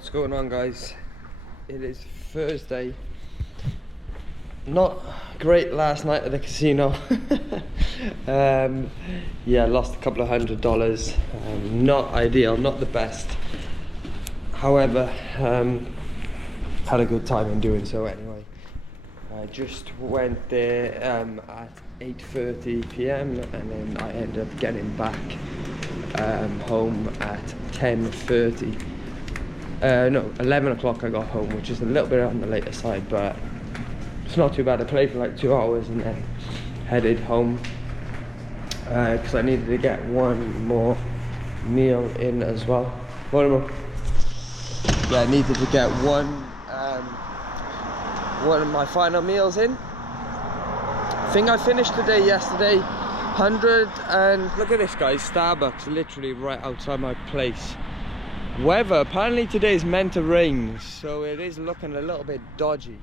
What's going on, guys? It is Thursday. Not great last night at the casino. Yeah, lost a couple of $100. Not ideal, not the best. However, had a good time in doing so anyway. I just went there at 8:30 p.m. and then I ended up getting back home at 10:30. No, 11 o'clock I got home, which is a little bit on the later side, but it's not too bad. I played for like 2 hours and then headed home because I needed to get one more meal in as well. One more. Yeah, I needed to get one of my final meals in. I think I finished the day yesterday. 100 and look at this, guys. Starbucks literally right outside my place. Weather apparently today is meant to rain, so it is looking a little bit dodgy,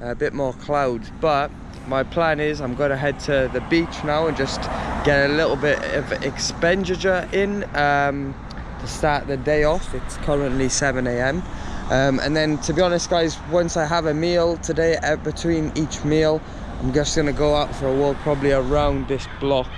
a bit more clouds. But my plan is I'm going to head to the beach now and just get a little bit of expenditure in to start the day off. It's currently 7 a.m. And then, to be honest, guys, once I have a meal today, between each meal I'm just going to go out for a walk, probably around this block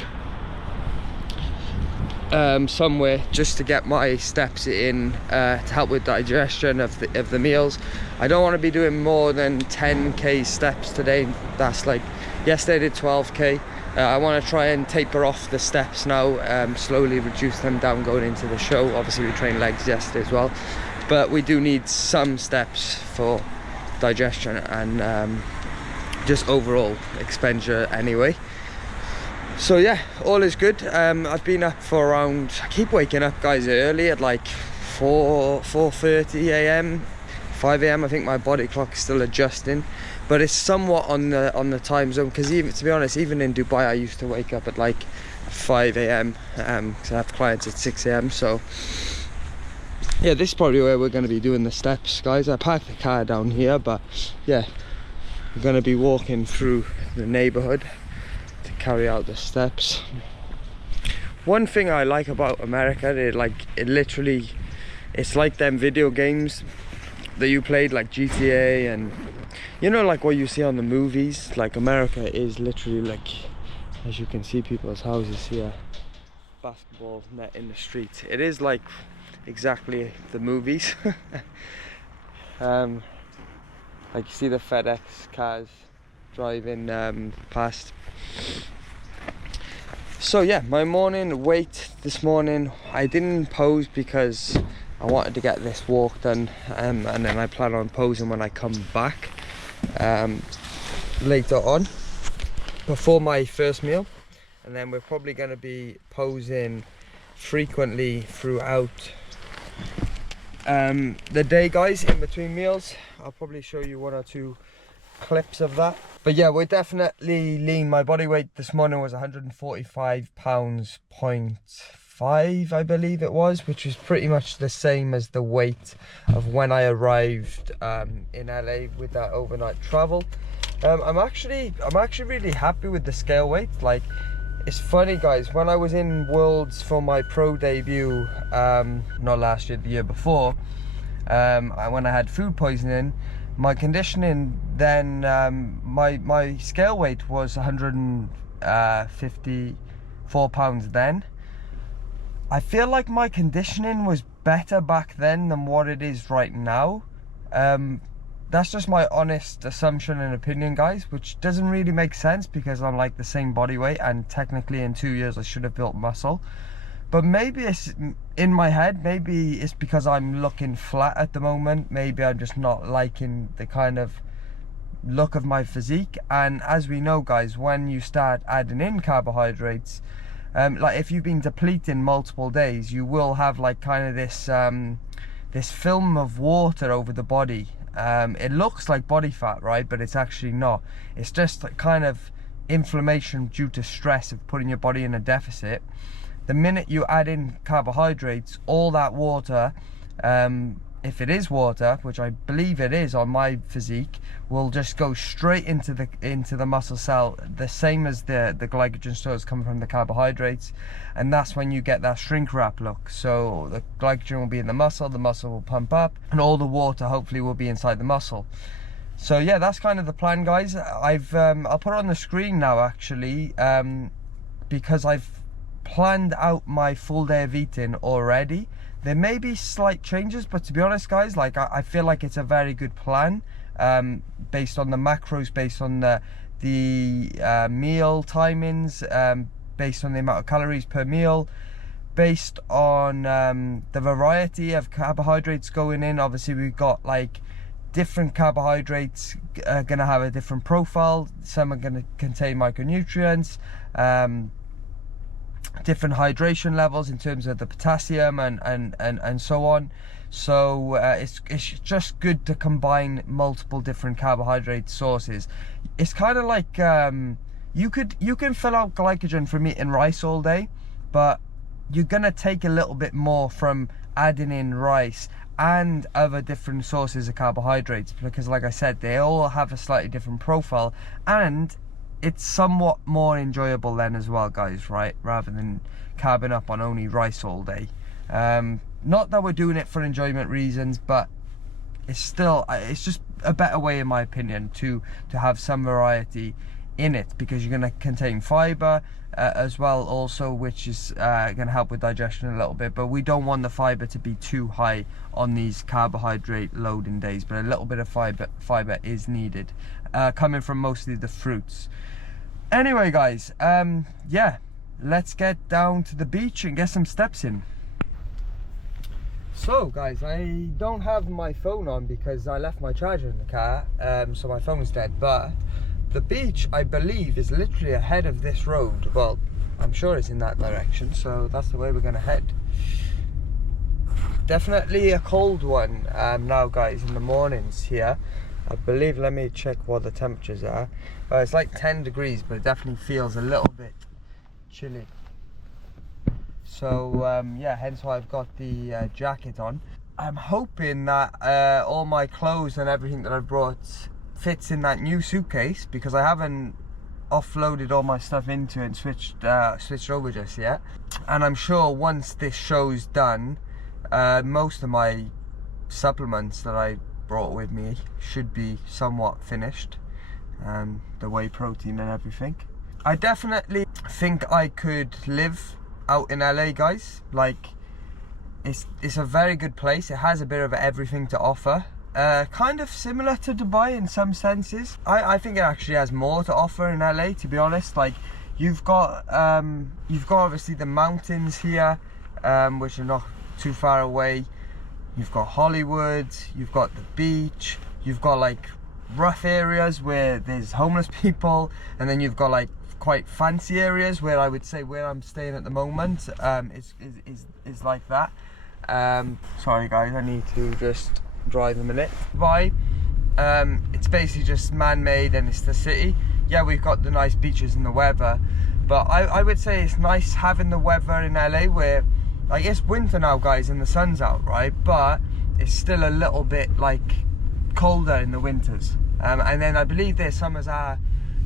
somewhere, just to get my steps in to help with digestion of the meals. I don't want to be doing more than 10k steps today. That's like, yesterday I did 12k. I want to try and taper off the steps now, slowly reduce them down going into the show. Obviously we trained legs yesterday as well, but we do need some steps for digestion and just overall expenditure anyway. So yeah, all is good. I've been up for around, I keep waking up, guys, early at like 4:30 a.m, 5 a.m. I think my body clock is still adjusting, but it's somewhat on the time zone, because even, to be honest, even in Dubai I used to wake up at like 5 a.m. because I have clients at 6 a.m. So yeah, this is probably where we're going to be doing the steps, guys. I parked the car down here, but yeah, we're going to be walking through the neighborhood to carry out the steps. One thing I like about America, it's like them video games that you played, like GTA, and you know, like what you see on the movies. Like America is literally like, as you can see people's houses here, basketball net in the street. It is like exactly the movies. Like you see the FedEx cars driving past. So yeah, my morning weight this morning, I didn't pose because I wanted to get this walk done, and then I plan on posing when I come back later on before my first meal. And then we're probably going to be posing frequently throughout the day, guys, in between meals. I'll probably show you 1 or 2 clips of that. But yeah, we're definitely lean. My body weight this morning was 145 pounds 0.5, I believe it was, which was pretty much the same as the weight of when I arrived in LA with that overnight travel. I'm actually really happy with the scale weight. Like, it's funny, guys, when I was in Worlds for my pro debut, not last year, the year before, when I had food poisoning, my conditioning then, my scale weight was 154 pounds then. I feel like my conditioning was better back then than what it is right now. That's just my honest assumption and opinion, guys, which doesn't really make sense because I'm like the same body weight, and technically in 2 years I should have built muscle. But maybe it's in my head, maybe it's because I'm looking flat at the moment. Maybe I'm just not liking the kind of look of my physique. And as we know, guys, when you start adding in carbohydrates, like if you've been depleting multiple days, you will have like kind of this this film of water over the body. It looks like body fat, right? But it's actually not. It's just kind of inflammation due to stress of putting your body in a deficit. The minute you add in carbohydrates, all that water if it is water, which I believe it is on my physique, will just go straight into the muscle cell, the same as the glycogen stores come from the carbohydrates, and that's when you get that shrink wrap look. So the glycogen will be in the muscle will pump up, and all the water hopefully will be inside the muscle. So yeah, that's kind of the plan, guys. I'll put it on the screen now actually, because I've planned out my full day of eating already. There may be slight changes, but to be honest, guys, like I feel like it's a very good plan, based on the macros, based on the meal timings, based on the amount of calories per meal, based on the variety of carbohydrates going in. Obviously, we've got like different carbohydrates gonna have a different profile. Some are gonna contain micronutrients, different hydration levels in terms of the potassium and so on. So it's just good to combine multiple different carbohydrate sources. It's kind of like you can fill out glycogen from eating rice all day, but you're gonna take a little bit more from adding in rice and other different sources of carbohydrates, because like I said, they all have a slightly different profile, and it's somewhat more enjoyable then as well, guys, right? Rather than carbing up on only rice all day. Not that we're doing it for enjoyment reasons, but it's just a better way, in my opinion, to have some variety in it, because you're going to contain fiber as well also, which is going to help with digestion a little bit. But we don't want the fiber to be too high on these carbohydrate loading days, but a little bit of fiber is needed, coming from mostly the fruits. Anyway, guys, yeah, let's get down to the beach and get some steps in. So guys, I don't have my phone on because I left my charger in the car, so my phone's dead, but the beach, I believe, is literally ahead of this road. Well, I'm sure it's in that direction, so that's the way we're gonna head. Definitely a cold one now, guys, in the mornings here. I believe, let me check what the temperatures are. It's like 10 degrees, but it definitely feels a little bit chilly. So yeah, hence why I've got the jacket on. I'm hoping that all my clothes and everything that I brought fits in that new suitcase, because I haven't offloaded all my stuff into it and switched over just yet. And I'm sure once this show's done, most of my supplements that I brought with me should be somewhat finished, the whey protein and everything. I definitely think I could live out in LA, guys. Like, it's a very good place. It has a bit of everything to offer, kind of similar to Dubai in some senses. I think it actually has more to offer in LA, to be honest. Like, you've got obviously the mountains here, which are not too far away. You've got Hollywood, you've got the beach, you've got like rough areas where there's homeless people, and then you've got like quite fancy areas where I would say where I'm staying at the moment is like that. Sorry guys, I need to just drive a minute. Dubai, it's basically just man-made, and it's the city. Yeah, we've got the nice beaches and the weather, but I would say it's nice having the weather in LA where, like, it's winter now, guys, and the sun's out, right? But it's still a little bit like colder in the winters, and then I believe their summers are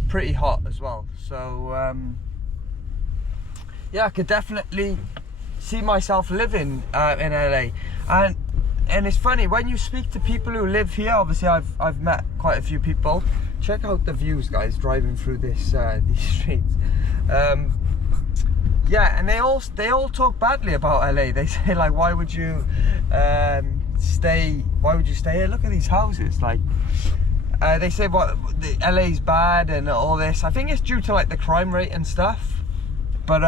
pretty hot as well. So yeah, I could definitely see myself living in LA. And it's funny, when you speak to people who live here, obviously I've met quite a few people. Check out the views, guys, driving through this these streets. Yeah, and they all talk badly about LA. They say, like, why would you stay here? Look at these houses. Like, they say what LA's bad and all this. I think it's due to like the crime rate and stuff. But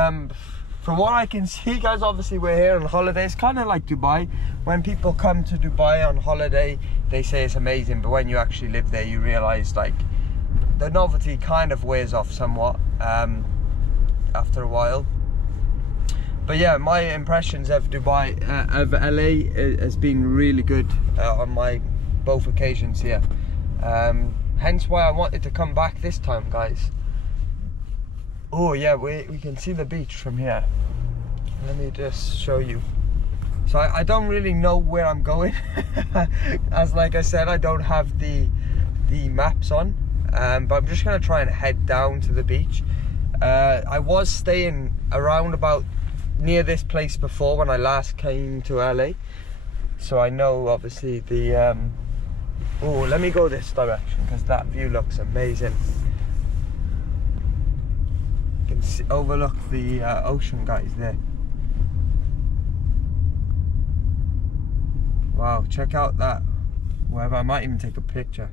from what I can see, guys, obviously we're here on holiday. It's kind of like Dubai. When people come to Dubai on holiday, they say it's amazing, but when you actually live there, you realize like the novelty kind of wears off somewhat after a while. But yeah, my impressions of Dubai, of LA, has been really good on my both occasions here. Hence why I wanted to come back this time, guys. Oh yeah, we can see the beach from here. Let me just show you. So I don't really know where I'm going. As like I said, I don't have the maps on, but I'm just gonna try and head down to the beach. I was staying around about near this place before when I last came to LA, so I know obviously the oh, let me go this direction because that view looks amazing. You can see, overlook the ocean, guys, there. Wow, check out that. Wherever, I might even take a picture.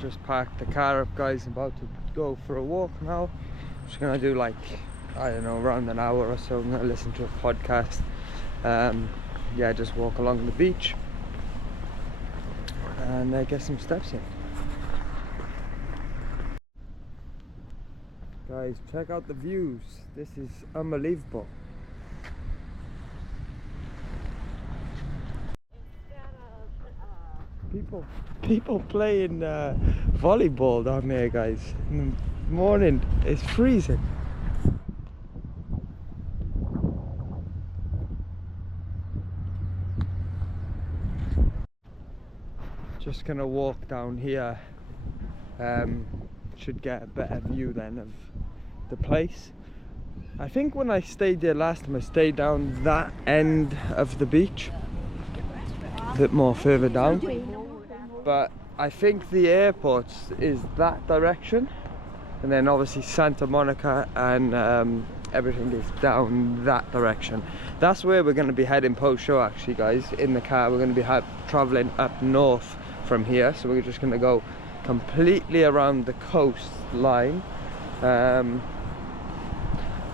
Just parked the car up, guys. I'm about to go for a walk now. Just gonna do like, I don't know, around an hour or so. I'm gonna listen to a podcast. Yeah, just walk along the beach and get some steps in. Guys, check out the views. This is unbelievable. People playing volleyball down there, guys. In the morning, it's freezing. Just gonna walk down here. Should get a better view then of the place. I think when I stayed there last time, I stayed down that end of the beach, a bit more further down. But I think the airport is that direction, and then obviously Santa Monica and everything is down that direction. That's where we're going to be heading post-show, actually, guys. In the car, we're going to be traveling up north from here, so we're just going to go completely around the coastline.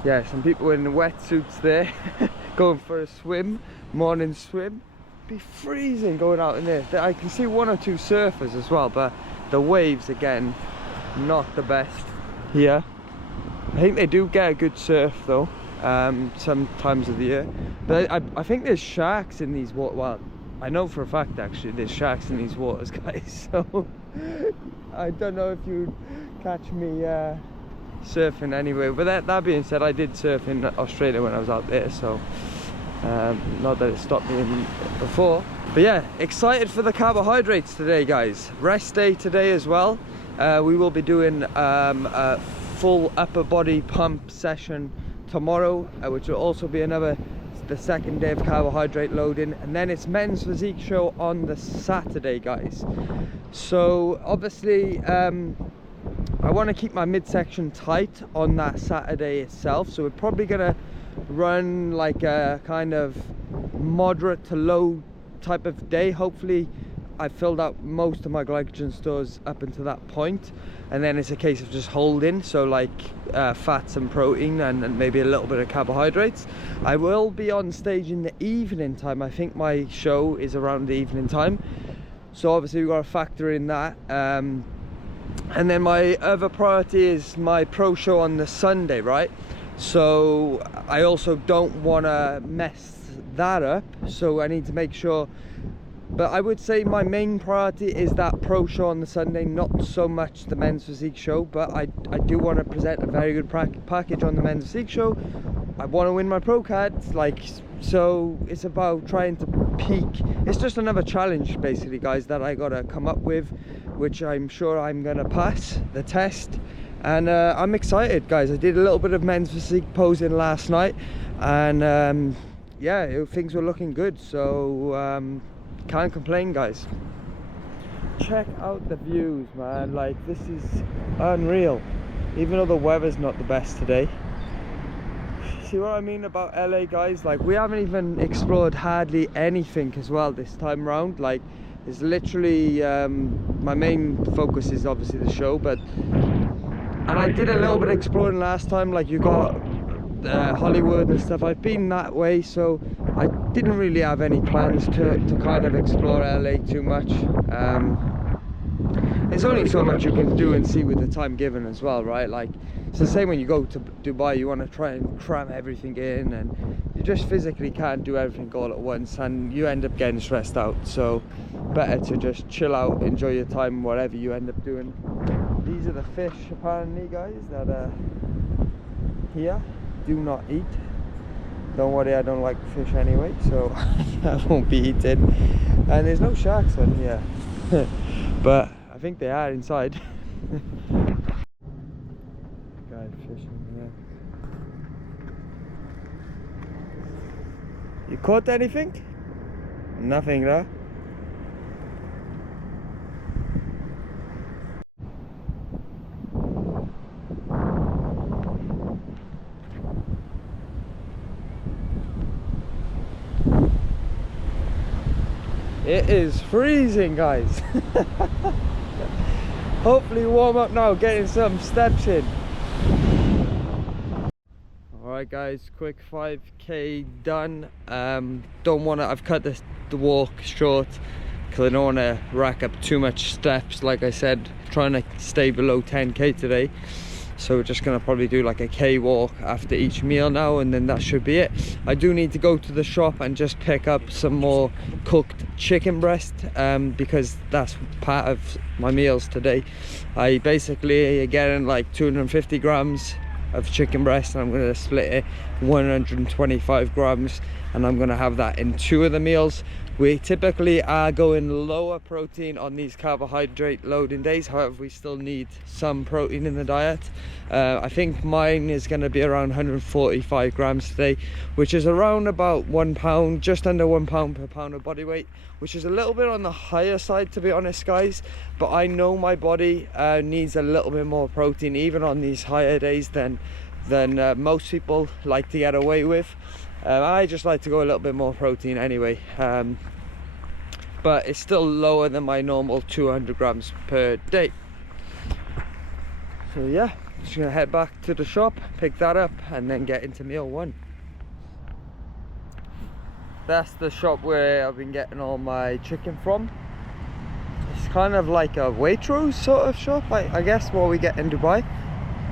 Yeah, some people in wetsuits there going for a swim, morning swim. Be freezing going out in there. I can see one or two surfers as well, but the waves again, not the best here. I think they do get a good surf though, some times of the year. But I think there's sharks in these waters. Well, I know for a fact actually there's sharks in these waters, guys. So I don't know if you'd catch me surfing anyway. But that being said, I did surf in Australia when I was out there, so not that it stopped me before. But yeah, excited for the carbohydrates today, guys. Rest day today as well. We will be doing a full upper body pump session tomorrow, which will also be the second day of carbohydrate loading, and then it's men's physique show on the Saturday, guys. So obviously I want to keep my midsection tight on that Saturday itself, so we're probably gonna run like a kind of moderate to low type of day. Hopefully I filled out most of my glycogen stores up until that point, and then it's a case of just holding, so like fats and protein and maybe a little bit of carbohydrates. I will be on stage in the evening time. I think my show is around the evening time, so obviously we've got to factor in that. And then my other priority is my pro show on the Sunday, right? So I also don't want to mess that up, so I need to make sure. But I would say my main priority is that pro show on the Sunday, not so much the men's physique show. But I do want to present a very good package on the men's physique show. I want to win my pro cards, like, so it's about trying to peak. It's just another challenge basically, guys, that I gotta come up with, which I'm sure I'm gonna pass the test. And I'm excited, guys. I did a little bit of men's physique posing last night, and yeah, things were looking good, so can't complain, guys. Check out the views, man. Like, this is unreal, even though the weather's not the best today. See what I mean about LA, guys? Like, we haven't even explored hardly anything as well this time around. Like, it's literally my main focus is obviously the show, but and I did a little bit of exploring last time. Like, you got Hollywood and stuff. I've been that way, so I didn't really have any plans to kind of explore LA too much. there's only so much you can do and see with the time given as well, right? Like, it's the same when you go to Dubai, you want to try and cram everything in, and you just physically can't do everything all at once, and you end up getting stressed out. So better to just chill out, enjoy your time, whatever you end up doing. These are the fish, apparently, guys, that are here. Do not eat. Don't worry, I don't like fish anyway, so I won't be eating. And there's no sharks in here, but I think they are inside. Guy fishing here. You caught anything? Nothing, though. It is freezing, guys. Hopefully warm up now, getting some steps in. Alright guys, quick 5k done. I've cut the walk short because I don't want to rack up too much steps. Like I said, trying to stay below 10k today. So we're just gonna probably do like a K walk after each meal now, and then that should be it. I do need to go to the shop and just pick up some more cooked chicken breast, because that's part of my meals today. I basically getting like 250 grams of chicken breast, and I'm going to split it 125 grams, and I'm going to have that in 2 of the meals. We typically are going lower protein on these carbohydrate loading days, however we still need some protein in the diet. I think mine is going to be around 145 grams today, which is around about 1 pound, just under 1 pound per pound of body weight, which is a little bit on the higher side, to be honest, guys. But I know my body needs a little bit more protein even on these higher days than most people like to get away with. I just like to go a little bit more protein anyway, but it's still lower than my normal 200 grams per day. So yeah, just gonna head back to the shop, pick that up, and then get into meal 1. That's the shop where I've been getting all my chicken from. It's kind of like a Waitrose sort of shop, I guess, what we get in Dubai.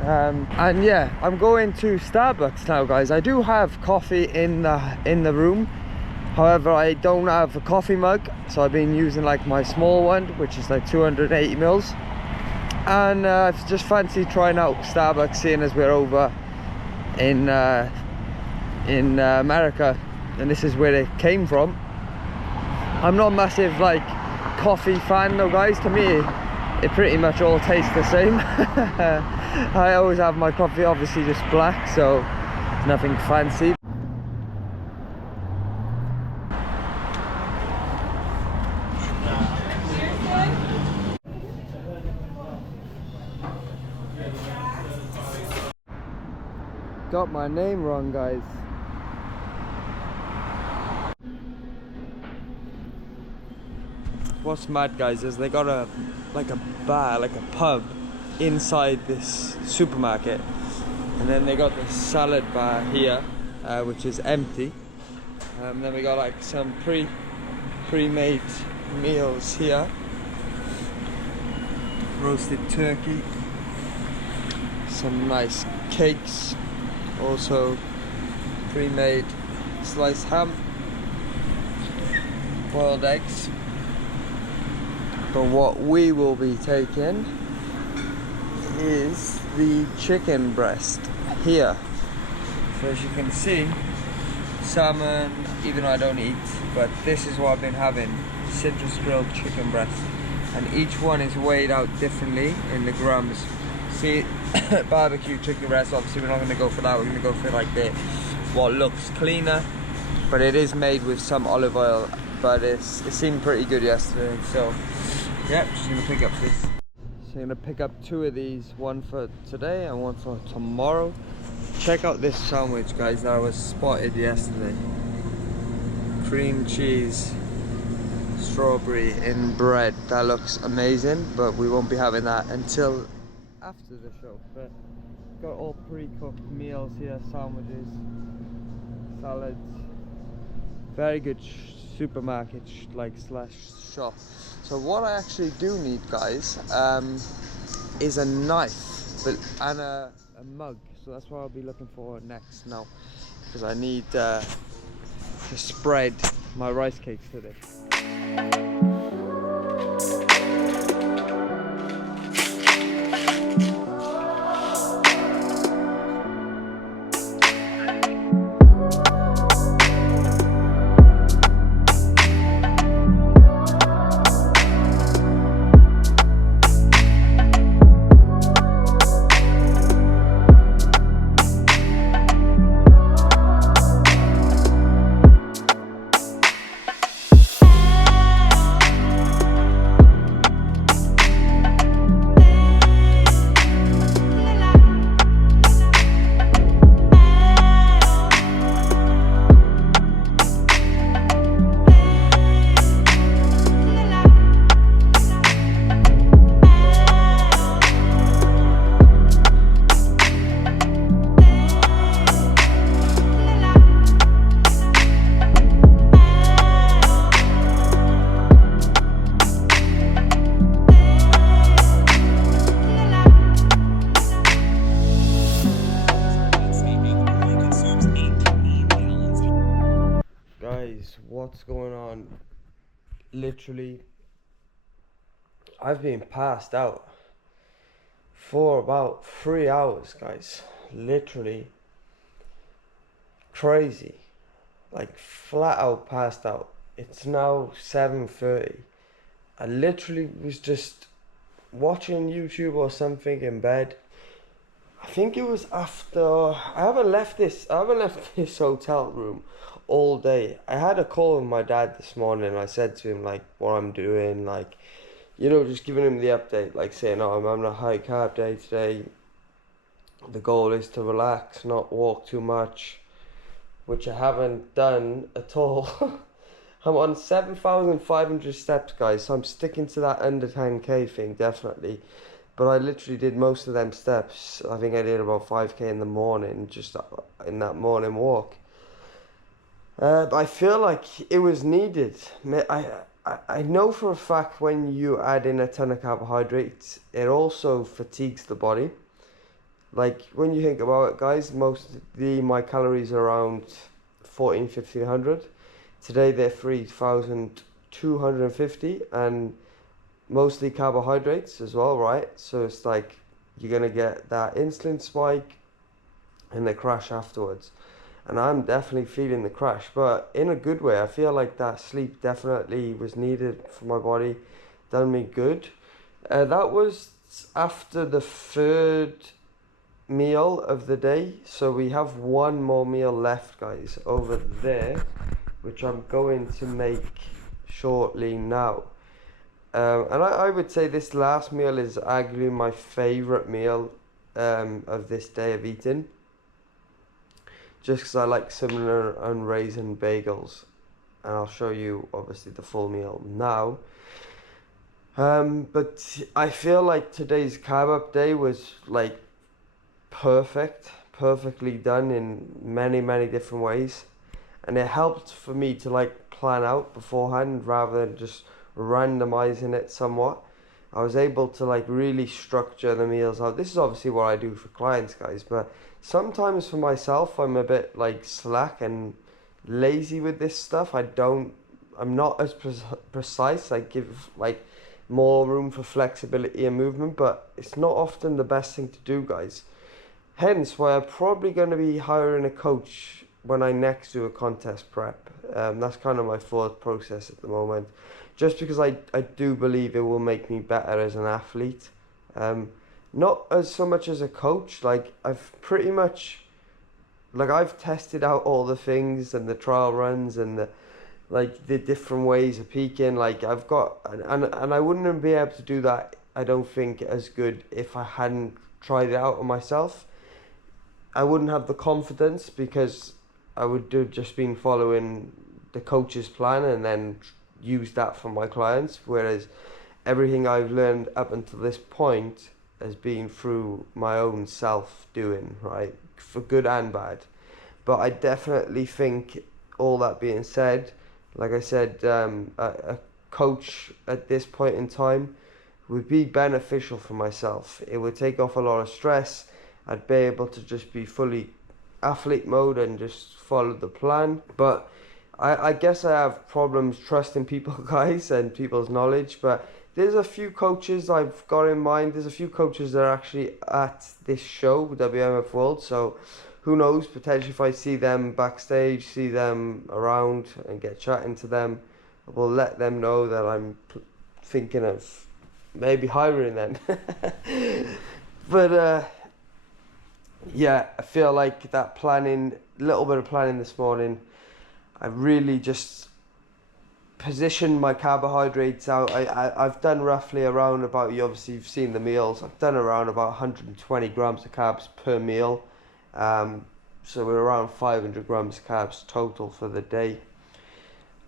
And yeah, I'm going to Starbucks now, guys. I do have coffee in the room, however I don't have a coffee mug, so I've been using like my small one, which is like 280 mils. And I've just fancied trying out Starbucks, seeing as we're over in America, and this is where it came from. I'm not a massive like coffee fan though, guys. To me, it pretty much all tastes the same. I always have my coffee obviously just black, so nothing fancy. Got my name wrong, guys. What's mad, guys, is they got a bar, like a pub inside this supermarket, and then they got the salad bar here, which is empty. Then we got like some pre-made meals here, roasted turkey, some nice cakes, also pre-made sliced ham, boiled eggs. But what we will be taking is the chicken breast here. So as you can see, salmon, even though I don't eat, but this is what I've been having, citrus grilled chicken breast, and each one is weighed out differently in the grams. See, barbecue chicken breast, obviously we're not going to go for that, we're going to go for like the what looks cleaner, but it is made with some olive oil, but it seemed pretty good yesterday. So yeah, just going to pick up this. So I'm going to pick up 2 of these, one for today and one for tomorrow. Check out this sandwich, guys, that I was spotted yesterday. Cream cheese, strawberry in bread. That looks amazing, but we won't be having that until after the show. But got all pre-cooked meals here, sandwiches, salads, very good supermarket slash shop. So what I actually do need, guys, is a knife and a mug. So that's what I'll be looking for next now, because I need to spread my rice cakes today. Guys, what's going on? Literally, I've been passed out for about 3 hours, guys. Literally crazy, like flat out passed out. It's now 7:30. I literally was just watching YouTube or something in bed. I think it was after I haven't left this hotel room all day. I had a call with my dad this morning. I said to him like what I'm doing, like, you know, just giving him the update, like saying, oh, I'm having a high carb day today. The goal is to relax, not walk too much, which I haven't done at all. I'm on 7,500 steps, guys, so I'm sticking to that under 10k thing, definitely. But I literally did most of them steps. I think I did about 5k in the morning, just in that morning walk. I feel like it was needed. I know for a fact when you add in a ton of carbohydrates, it also fatigues the body. Like, when you think about it, guys, my calories are around 1,500. Today they're 3,250, and mostly carbohydrates as well, right? So it's like you're gonna get that insulin spike and the crash afterwards. And I'm definitely feeling the crash, but in a good way. I feel like that sleep definitely was needed for my body, done me good. That was after the third meal of the day, so we have one more meal left, guys, over there, which I'm going to make shortly now. And I would say this last meal is arguably my favorite meal of this day of eating, just because I like cinnamon and raisin bagels, and I'll show you obviously the full meal now. But I feel like today's carb up day was like perfectly done in many different ways, and it helped for me to like plan out beforehand rather than just randomizing it somewhat. I was able to like really structure the meals out. This is obviously what I do for clients, guys, but sometimes for myself I'm a bit like slack and lazy with this stuff. I'm not as precise. I give like more room for flexibility and movement, but it's not often the best thing to do, guys. Hence why I'm probably going to be hiring a coach when I next do a contest prep. That's kind of my thought process at the moment, just because I do believe it will make me better as an athlete. Not as so much as a coach. Like, I've tested out all the things and the trial runs and the different ways of peaking. Like, I've got, and I wouldn't be able to do that, I don't think, as good if I hadn't tried it out on myself. I wouldn't have the confidence because I would have just been following the coach's plan and then use that for my clients, whereas everything I've learned up until this point has been through my own self-doing, right, for good and bad. But I definitely think, all that being said, like I said, a coach at this point in time would be beneficial for myself. It would take off a lot of stress. I'd be able to just be fully athlete mode and just follow the plan. But I guess I have problems trusting people, guys, and people's knowledge. But there's a few coaches I've got in mind. There's a few coaches that are actually at this show, WNBF World. So who knows, potentially if I see them backstage, see them around and get chatting to them, we'll let them know that I'm thinking of maybe hiring them. But yeah, I feel like that little bit of planning this morning, I really just positioned my carbohydrates out. I've done roughly around about, obviously you've seen the meals, I've done around about 120 grams of carbs per meal. So we're around 500 grams of carbs total for the day.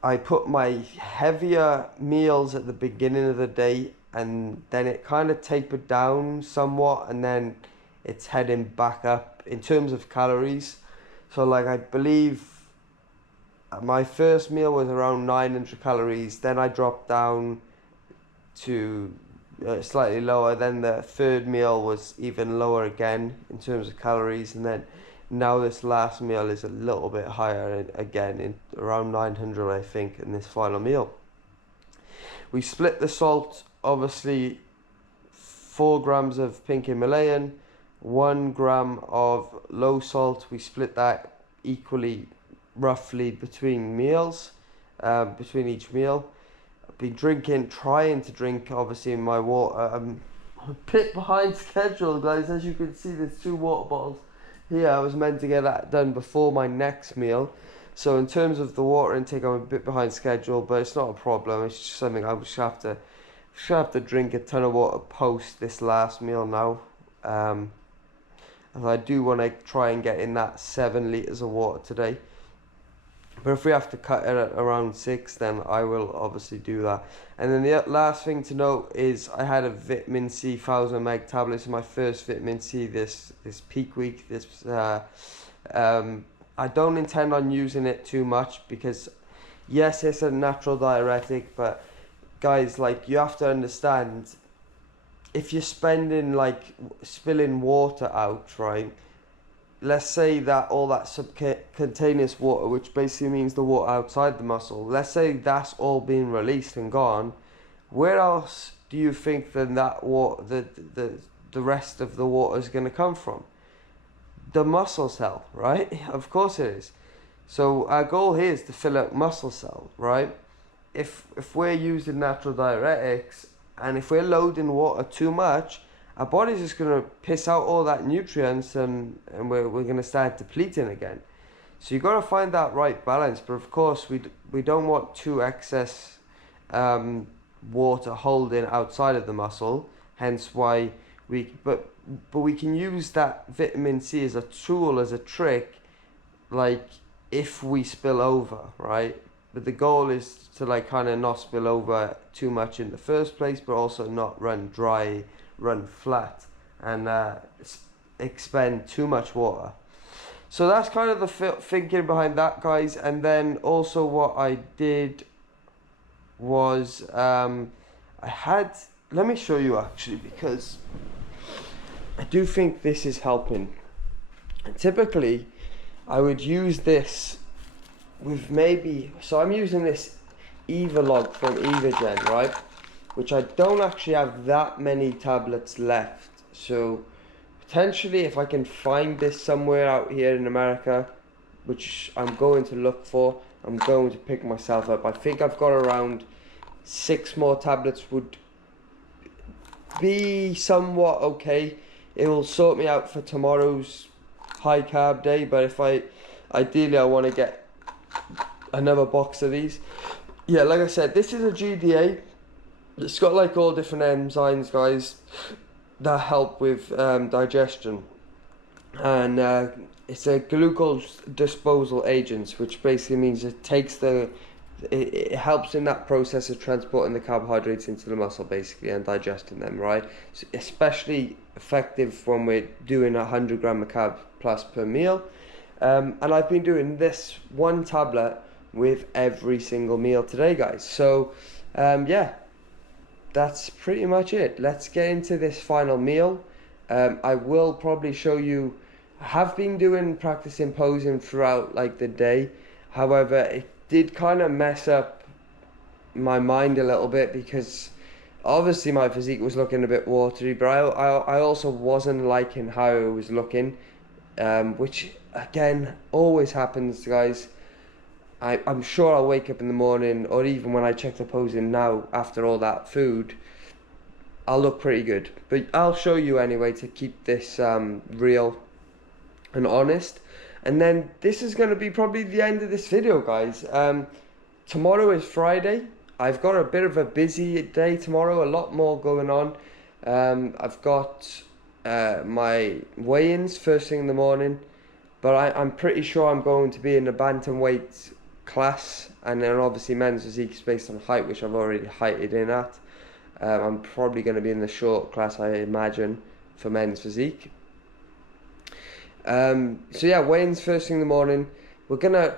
I put my heavier meals at the beginning of the day, and then it kind of tapered down somewhat, and then it's heading back up in terms of calories. So like I believe my first meal was around 900 calories, then I dropped down to slightly lower, then the third meal was even lower again in terms of calories, and then now this last meal is a little bit higher again, in around 900 I think in this final meal. We split the salt, obviously 4 grams of pink Himalayan, 1 gram of low salt. We split that equally, roughly between meals, between each meal. I've been trying to drink obviously my water. I'm a bit behind schedule, guys. As you can see, there's 2 water bottles here. I was meant to get that done before my next meal. So in terms of the water intake, I'm a bit behind schedule, but it's not a problem. It's just something I just have to drink a ton of water post this last meal now. And I do want to try and get in that 7 litres of water today. But if we have to cut it at around 6, then I will obviously do that. And then the last thing to note is I had a vitamin C 1000 meg tablets, my first vitamin C this peak week. I don't intend on using it too much because yes, it's a natural diuretic, but guys, like, you have to understand, if you're spending, like, spilling water out, right? Let's say that all that subcutaneous water, which basically means the water outside the muscle, let's say that's all being released and gone. Where else do you think then that water, the rest of the water is going to come from? The muscle cell, right? Of course it is. So our goal here is to fill up muscle cells, right? If we're using natural diuretics and if we're loading water too much, our body's just going to piss out all that nutrients and we're going to start depleting again. So you've got to find that right balance. But of course, we don't want too excess water holding outside of the muscle. Hence why but we can use that vitamin C as a tool, as a trick, like if we spill over, right? But the goal is to like kind of not spill over too much in the first place, but also not run dry, run flat, and expend too much water. So that's kind of the thinking behind that, guys. And then also what I did was let me show you actually, because I do think this is helping. Typically I would use this with so I'm using this Evolog from Evogen, right? Which I don't actually have that many tablets left. So potentially if I can find this somewhere out here in America, which I'm going to look for, I'm going to pick myself up. I think I've got around 6 more tablets would be somewhat okay. It will sort me out for tomorrow's high carb day, but ideally I want to get another box of these. Yeah, like I said, this is a GDA. It's got like all different enzymes, guys, that help with digestion, and it's a glucose disposal agent, which basically means it helps in that process of transporting the carbohydrates into the muscle, basically, and digesting them, right? So especially effective when we're doing 100 gram of carb plus per meal. And I've been doing this one tablet with every single meal today, guys. So yeah, that's pretty much it. Let's get into this final meal. I will probably show you, I have been practicing posing throughout like the day. However, it did kind of mess up my mind a little bit, because obviously my physique was looking a bit watery, but I also wasn't liking how it was looking, which again always happens, guys. I'm sure I'll wake up in the morning, or even when I check the posing now after all that food, I'll look pretty good. But I'll show you anyway to keep this real and honest. And then this is going to be probably the end of this video, guys. Tomorrow is Friday. I've got a bit of a busy day tomorrow, a lot more going on. I've got my weigh-ins first thing in the morning, but I'm pretty sure I'm going to be in the bantamweight class, and then obviously men's physique is based on height, which I've already heighted in at. I'm probably going to be in the short class, I imagine, for men's physique. So yeah, weigh-ins first thing in the morning. We're gonna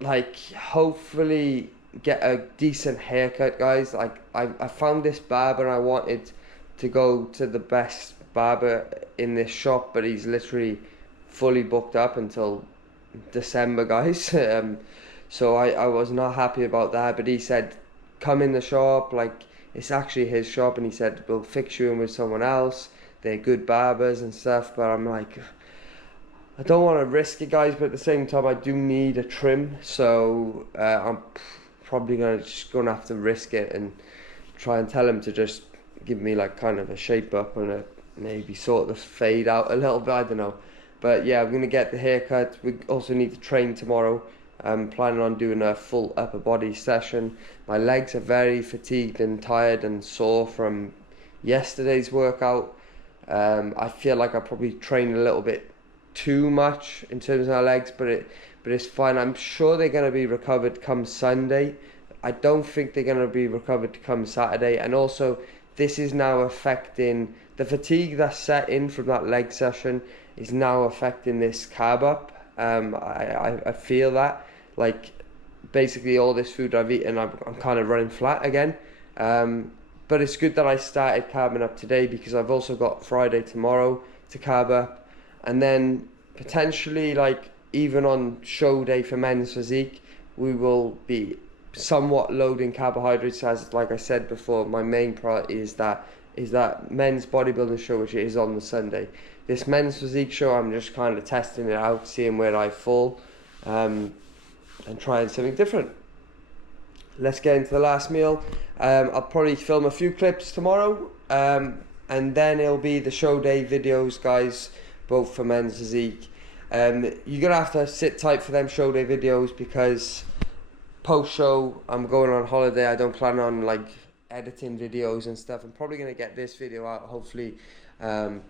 like hopefully get a decent haircut, guys. Like I found this barber and I wanted to go to the best barber in this shop, but he's literally fully booked up until December, guys. So I was not happy about that, but he said come in the shop, like it's actually his shop, and he said we'll fix you in with someone else, they're good barbers and stuff. But I'm like, I don't want to risk it, guys, but at the same time I do need a trim, so I'm probably gonna have to risk it and try and tell him to just give me like kind of a shape up and maybe sort of fade out a little bit, I don't know. But yeah, I'm gonna get the haircut. We also need to train tomorrow. I'm planning on doing a full upper body session. My legs are very fatigued and tired and sore from yesterday's workout. I feel like I probably trained a little bit too much in terms of my legs, but it's fine. I'm sure they're going to be recovered come Sunday. I don't think they're going to be recovered come Saturday. And also, this is now affecting the fatigue that's set in from that leg session is now affecting this carb up. I feel that, like, basically all this food I've eaten, I'm kind of running flat again. But it's good that I started carbing up today, because I've also got Friday tomorrow to carb up. And then potentially, like, even on show day for men's physique, we will be somewhat loading carbohydrates, as like I said before, my main priority is that men's bodybuilding show, which is on the Sunday. This men's physique show, I'm just kind of testing it out, seeing where I fall, and trying something different. Let's get into the last meal. I'll probably film a few clips tomorrow, and then it'll be the show day videos, guys, both for men's physique. You're gonna have to sit tight for them show day videos, because post show I'm going on holiday. I don't plan on like editing videos and stuff. I'm probably gonna get this video out hopefully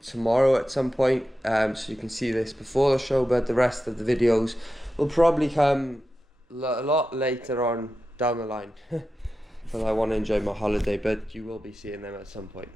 tomorrow at some point, so you can see this before the show, but the rest of the videos will probably come a lot later on down the line, because I want to enjoy my holiday, but you will be seeing them at some point.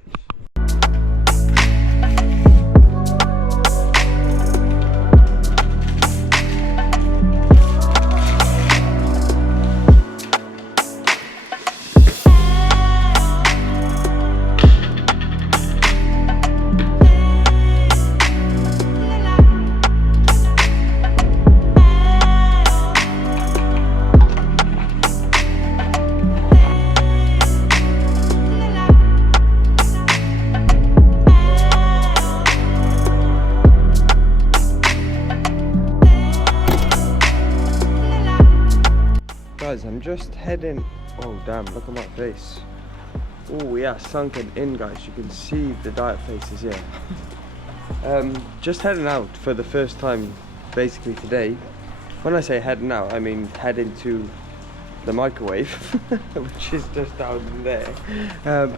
Guys, I'm just heading, oh damn, look at my face. Oh yeah, sunken in, guys. You can see the diet faces here. Just heading out for the first time basically today. When I say heading out, I mean heading to the microwave, which is just down there.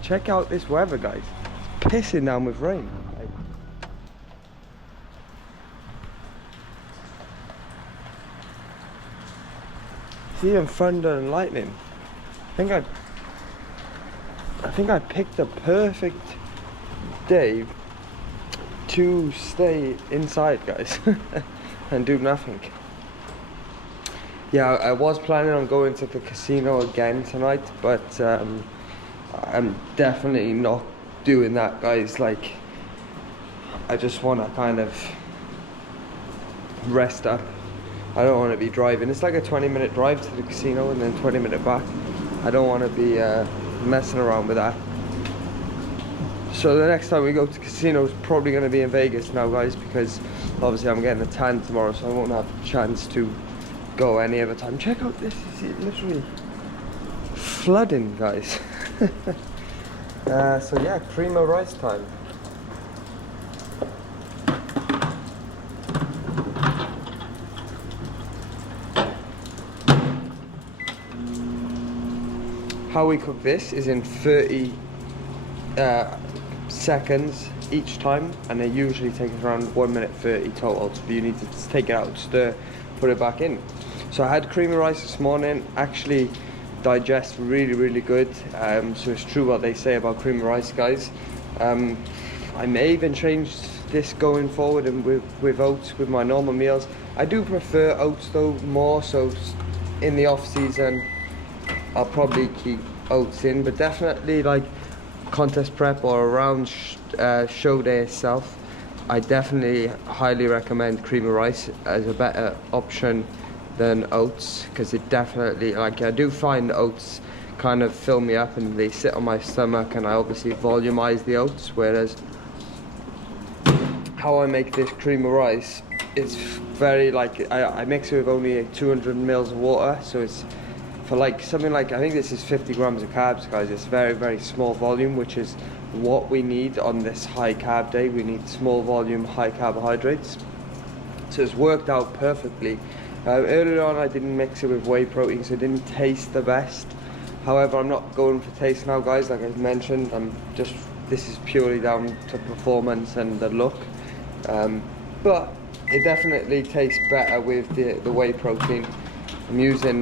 Check out this weather, guys. It's pissing down with rain. Even thunder and lightning. I think I picked the perfect day to stay inside, guys, and do nothing. Yeah, I was planning on going to the casino again tonight, but I'm definitely not doing that, guys. Like, I just want to kind of rest up. I don't want to be driving. It's like a 20-minute drive to the casino and then 20-minute back. I don't want to be messing around with that. So the next time we go to casino is probably going to be in Vegas now, guys, because obviously I'm getting a tan tomorrow, so I won't have a chance to go any other time. Check out this, it's literally flooding, guys. So yeah, cream of rice time. How we cook this is in 30 seconds each time, and it usually takes around 1 minute 30 total. So you need to take it out, stir, put it back in. So I had creamy rice this morning, actually digest really good. So it's true what they say about creamy rice, guys. I may even change this going forward and with oats with my normal meals. I do prefer oats though more, so in the off season I'll probably keep oats in, but definitely like contest prep or around show day itself, I definitely highly recommend creamy rice as a better option than oats, because it definitely, like, I do find oats kind of fill me up and they sit on my stomach, and I obviously volumize the oats, whereas how I make this creamy rice is very, like, I mix it with only 200 mils of water, so it's for like something like, I think this is 50 grams of carbs, guys. It's very small volume, which is what we need on this high carb day. We need small volume, high carbohydrates. So it's worked out perfectly. Earlier on I didn't mix it with whey protein, so it didn't taste the best. However, I'm not going for taste now, guys. Like I mentioned, this is purely down to performance and the look. But it definitely tastes better with the whey protein. I'm using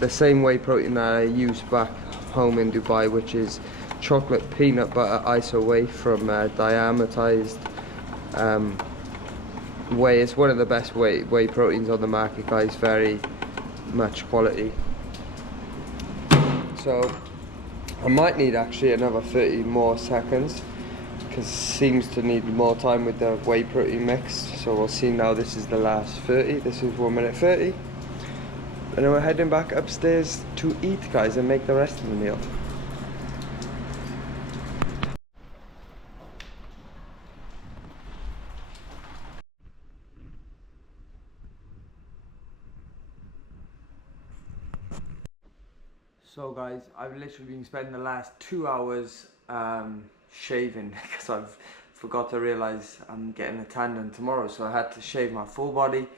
the same whey protein that I use back home in Dubai, which is chocolate peanut butter iso whey from diamatized whey. It's one of the best whey proteins on the market, guys. Very much quality. So I might need actually another 30 more seconds, because it seems to need more time with the whey protein mix. So we'll see now. This is the last 30. This is 1 minute 30. And then we're heading back upstairs to eat, guys, and make the rest of the meal. So guys, I've literally been spending the last 2 hours shaving, because I've forgot to realize I'm getting a tan done tomorrow, so I had to shave my full body.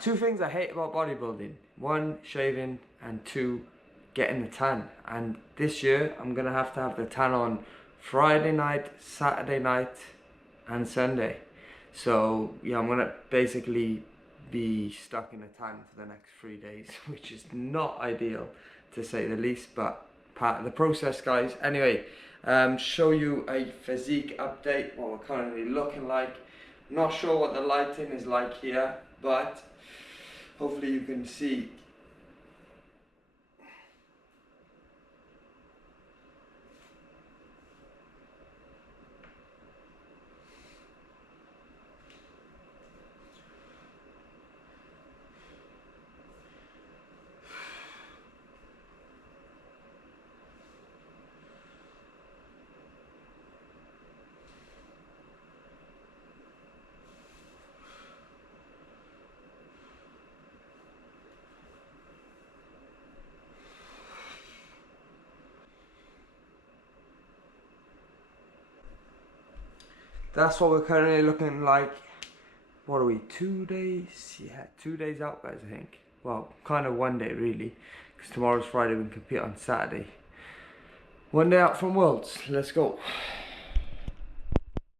Two things I hate about bodybuilding: one, shaving, and two, getting the tan. And this year I'm gonna have to have the tan on Friday night, Saturday night and Sunday. So yeah, I'm gonna basically be stuck in a tan for the next 3 days, which is not ideal to say the least, but part of the process, guys. Anyway, show you a physique update, what we're currently looking like. Not sure what the lighting is like here, but hopefully you can see. That's what we're currently looking like. What are we, 2 days? Yeah, 2 days out, guys, I think. Well, kind of 1 day, really, because tomorrow's Friday, we can compete on Saturday. 1 day out from Worlds. Let's go.